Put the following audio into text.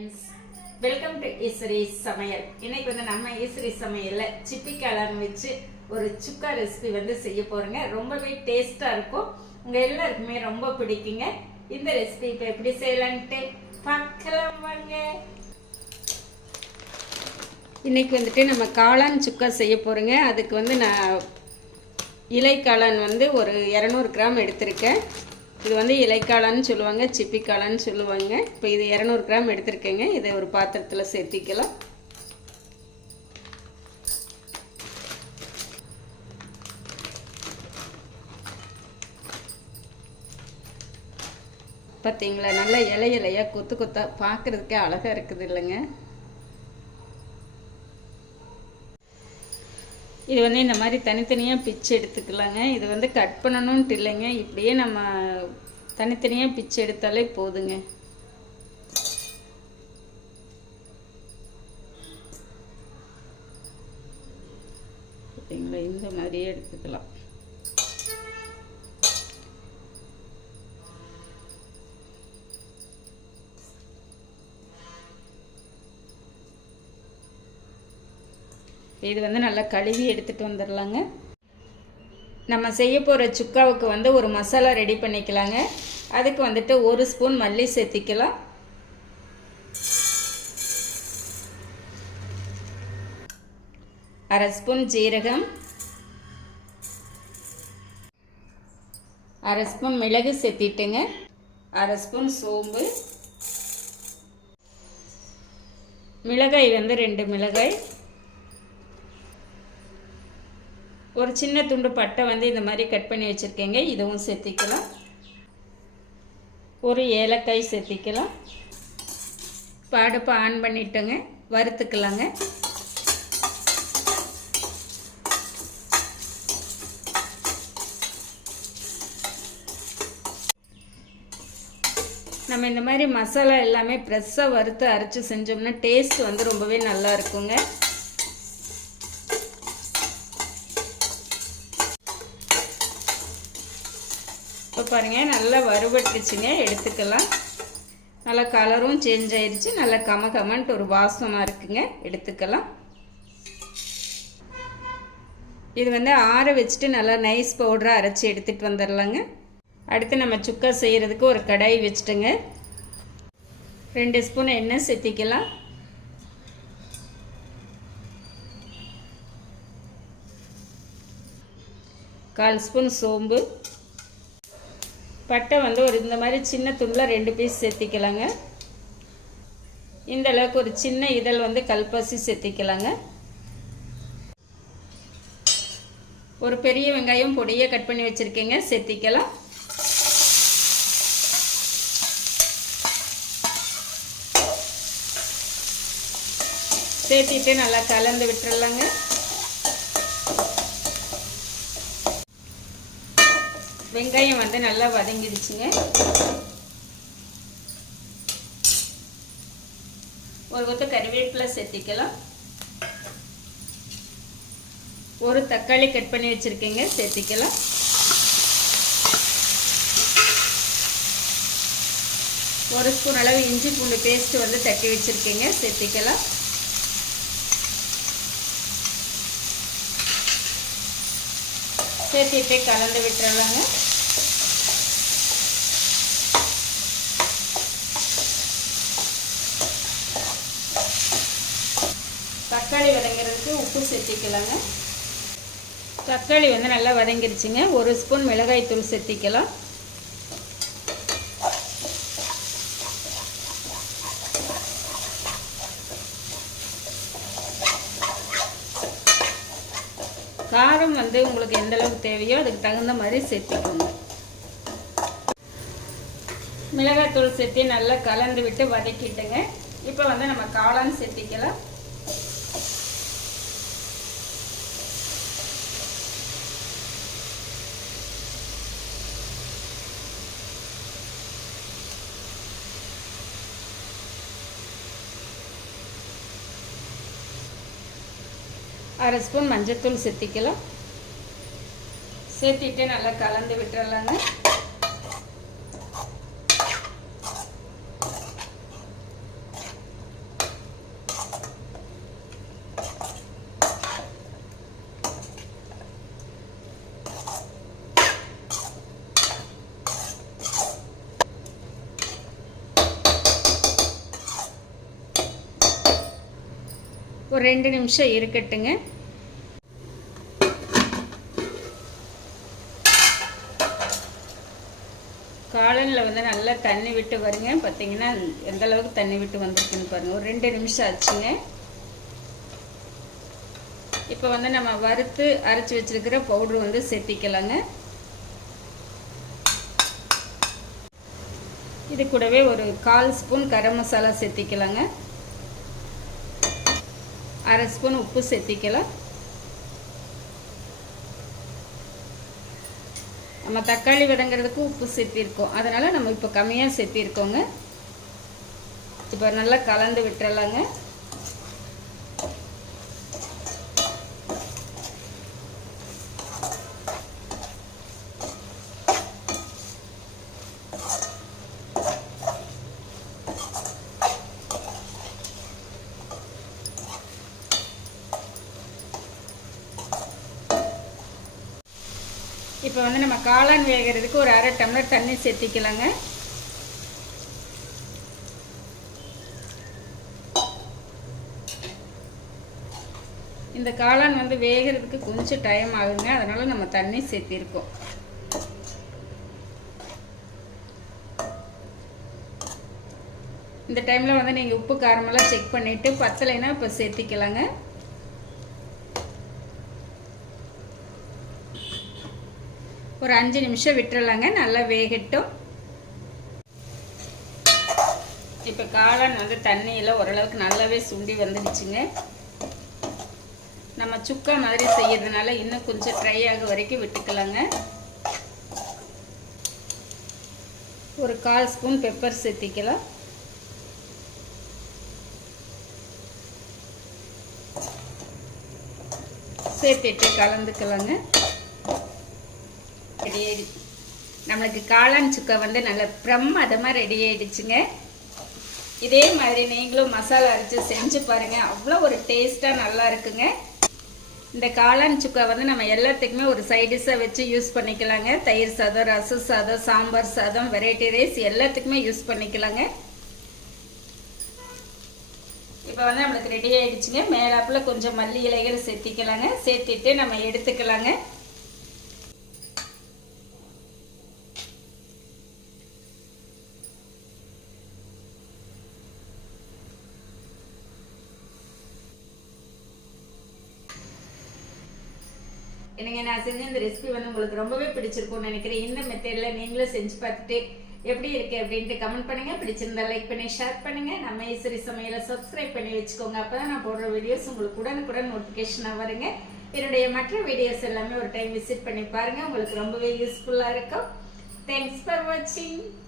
Friends welcome to Eswari சமையல் இன்னைக்கு வந்து நம்ம ஈஸ்வரி சமையலில் சிப்பி காளான் வச்சு ஒரு சுக்கா ரெசிபி வந்து செய்ய போகிறேங்க ரொம்பவே டேஸ்ட்டாக இருக்கும். உங்கள் எல்லாருக்குமே ரொம்ப பிடிக்குங்க. இந்த ரெசிபி இப்போ எப்படி செய்யலான்ட்டு பார்க்கலாம் வாங்க. இன்னைக்கு வந்துட்டு நம்ம காளான் சுக்கா செய்ய போகிறோங்க அதுக்கு வந்து நான் இலை காளான் வந்து ஒரு இரநூறு கிராம் எடுத்திருக்கேன். இது வந்து இலைக்காளான்னு சொல்லுவாங்க சிப்பிக்காளான்னு சொல்லுவாங்க. இப்போ இது இரநூறு கிராம் எடுத்திருக்கேங்க. இதை ஒரு பாத்திரத்தில் சேர்த்திக்கலாம். பார்த்தீங்களா நல்லா இலை இலையாக கொத்து கொத்தா பார்க்குறதுக்கே அழகாக இருக்குது இல்லைங்க. இது வந்து இந்த மாதிரி தனித்தனியாக பிச்சு எடுத்துக்கலாங்க. இது வந்து கட் பண்ணணுன்ட்டு இல்லைங்க. இப்படியே நம்ம தனித்தனியாக பிச்சு எடுத்தாலே போதுங்க. பார்த்தீங்களா இந்த மாதிரியே எடுத்துக்கலாம். இது வந்து நல்லா கழுவி எடுத்துகிட்டு வந்துடலாங்க நம்ம செய்ய போகிற சுக்காவுக்கு வந்து ஒரு மசாலா ரெடி பண்ணிக்கலாங்க. அதுக்கு வந்துட்டு ஒரு ஸ்பூன் மல்லி சேர்த்திக்கலாம். அரை ஸ்பூன் ஜீரகம். அரை ஸ்பூன் மிளகு சேர்த்திட்டுங்க. அரை ஸ்பூன் சோம்பு. மிளகாய் வந்து ரெண்டு மிளகாய். ஒரு சின்ன துண்டு பட்டை வந்து இந்த மாதிரி கட் பண்ணி வச்சுருக்கேங்க. இதுவும் சேர்த்திக்கலாம் ஒரு ஏலக்காய் சேர்த்திக்கலாம் இப்போ அடுப்பை ஆன் பண்ணிட்டோங்க. வறுத்துக்கலாங்க. நம்ம இந்த மாதிரி மசாலா எல்லாமே ஃப்ரெஷ்ஷாக வறுத்து அரைச்சி செஞ்சோம்னா டேஸ்ட் வந்து ரொம்பவே நல்லா இருக்குங்க. பாருங்கள் நல்லா வறுபட்டுச்சுங்க எடுத்துக்கலாம். நல்லா கலரும் சேஞ்ச் ஆயிடுச்சு நல்லா கம கமன்ட்டு ஒரு வாசமாக இருக்குங்க எடுத்துக்கலாம். இது வந்து ஆற வச்சுட்டு நல்லா நைஸ் பவுடராக அரைச்சி எடுத்துகிட்டு வந்துடலாங்க. அடுத்து நம்ம சுக்கா செய்கிறதுக்கு ஒரு கடாய் வச்சுட்டுங்க. ரெண்டு ஸ்பூன் எண்ணெய் சேர்த்திக்கலாம் கால் ஸ்பூன் சோம்பு. பட்டை வந்து ஒரு இந்த மாதிரி சின்ன துண்டில் ரெண்டு பீஸ் சேர்த்திக்கலாங்க. இந்த அளவுக்கு ஒரு சின்ன இதழ் வந்து கல்பாசி சேர்த்திக்கலாங்க. ஒரு பெரிய வெங்காயம் பொடியை கட் பண்ணி வச்சுருக்கேங்க சேர்த்திக்கலாம். சேர்த்திட்டு நல்லா கலந்து விட்டுறலாங்க. வெங்காயம் வந்து நல்லா வதங்கிடுச்சுங்க. ஒரு கொத்து கருவேப்பிலை சேர்த்திக்கலாம். ஒரு தக்காளி கட் பண்ணி வச்சுருக்கேங்க சேர்த்திக்கலாம். ஒரு ஸ்பூன் அளவு இஞ்சி பூண்டு பேஸ்ட் வந்து தட்டி வச்சுருக்கேங்க சேர்த்திக்கலாம். சேர்த்திட்டு கலந்து விட்டுறலாங்க. தக்காளி வதங்கிறதுக்கு உப்பு சேர்த்திக்கலாங்க. தக்காளி வந்து நல்லா வதங்கிருச்சுங்க. ஒரு ஸ்பூன் மிளகாய் தூள் சேர்த்திக்கலாம். காரம் வந்து உங்களுக்கு எந்த அளவுக்கு தேவையோ அதுக்கு தகுந்த மாதிரி சேர்த்திக்கோங்க. மிளகாத்தூள் சேர்த்து நல்லா கலந்து விட்டு வதக்கிட்டுங்க. இப்போ வந்து நம்ம காளான் சேர்த்திக்கலாம். அரை ஸ்பூன் மஞ்சத்தூள் சேர்த்திக்கலாம். சேர்த்திட்டு நல்லா கலந்து விட்டுறலாங்க. ஒரு ரெண்டு நிமிஷம் இருக்கட்டுங்க. காலனில் வந்து நல்லா தண்ணி விட்டு வருங்க. பார்த்தீங்கன்னா எந்த அளவுக்கு தண்ணி விட்டு வந்திருக்குன்னு பாருங்கள் ஒரு ரெண்டு நிமிஷம் ஆச்சுங்க. இப்போ வந்து நம்ம வறுத்து அரைச்சி வச்சிருக்கிற பவுட்ரு வந்து சேர்த்திக்கலாங்க இது கூடவே ஒரு கால் ஸ்பூன் கரம் மசாலா சேர்த்திக்கலாங்க அரை ஸ்பூன் உப்பு சேர்த்திக்கலாம். நம்ம தக்காளி விடங்கிறதுக்கு உப்பு சேர்த்திருக்கோம். அதனால் நம்ம இப்போ கம்மியாக சேர்த்திருக்கோங்க. இப்போ நல்லா கலந்து விட்டுறலாங்க. இப்போ வந்து நம்ம காளான் வேகிறதுக்கு ஒரு அரை டம்ளர் தண்ணி சேர்த்திக்கலாங்க. இந்த காளான் வந்து வேகிறதுக்கு கொஞ்சம் டைம் ஆகுங்க. அதனால் நம்ம தண்ணி சேர்த்திருக்கோம். இந்த டைமில் வந்து நீங்கள் உப்பு காரமெல்லாம் செக் பண்ணிவிட்டு பத்தலைன்னா இப்போ சேர்த்திக்கலாங்க. ஒரு அஞ்சு நிமிஷம் விட்டுறலாங்க நல்லா வேகட்டும். இப்போ காளான் வந்து தண்ணியில் ஓரளவுக்கு நல்லாவே சுண்டி வந்துடுச்சுங்க. நம்ம சுக்கா மாதிரி செய்யறதுனால இன்னும் கொஞ்சம் ட்ரை ஆக வரைக்கும் விட்டுக்கலாங்க. ஒரு கால் ஸ்பூன் பெப்பர் சேர்த்திக்கலாம். சேர்த்துட்டு கலந்துக்கலாங்க. ரெடி ஆயிடுச்சு நம்மளுக்கு காளான் சுக்கா வந்து நல்ல பிரம்மாதமாக ரெடி ஆயிடுச்சுங்க. இதே மாதிரி நீங்களும் மசாலா அரைச்சி செஞ்சு பாருங்கள் அவ்வளோ ஒரு டேஸ்ட்டாக நல்லா இருக்குங்க. இந்த காளான் சுக்கா வந்து நம்ம எல்லாத்துக்குமே ஒரு சைடிஷாக வச்சு யூஸ் பண்ணிக்கலாங்க. தயிர் சாதம் ரச சாதம் சாம்பார் சாதம் வெரைட்டி ரைஸ் எல்லாத்துக்குமே யூஸ் பண்ணிக்கலாங்க. இப்போ வந்து நம்மளுக்கு ரெடி ஆயிடுச்சுங்க. மேலாப்பில் கொஞ்சம் மல்லி இலைகள் சேர்த்திக்கலாங்க. சேர்த்திட்டு நம்ம எடுத்துக்கலாங்க. எனக்கு நான் செஞ்ச இந்த ரெசிபி வந்து உங்களுக்கு ரொம்பவே பிடிச்சிருக்கும்னு நினைக்கிறேன். இந்த மெத்தடில் நீங்களும் செஞ்சு பார்த்துட்டு எப்படி இருக்கு அப்படின்ட்டு கமெண்ட் பண்ணுங்க. பிடிச்சிருந்தா லைக் பண்ணி ஷேர் பண்ணுங்க. நம்ம ஈஸ்வரி சமையலை சப்ஸ்கிரைப் பண்ணி வச்சுக்கோங்க. அப்பதான் நான் போடுற வீடியோஸ் உங்களுக்கு உடனுக்குடன் நோட்டிஃபிகேஷனாக வருங்க. என்னுடைய மற்ற வீடியோஸ் எல்லாமே ஒரு டைம் விசிட் பண்ணி பாருங்க. உங்களுக்கு ரொம்பவே யூஸ்ஃபுல்லாக இருக்கும். தேங்க்ஸ் ஃபார் வாட்சிங்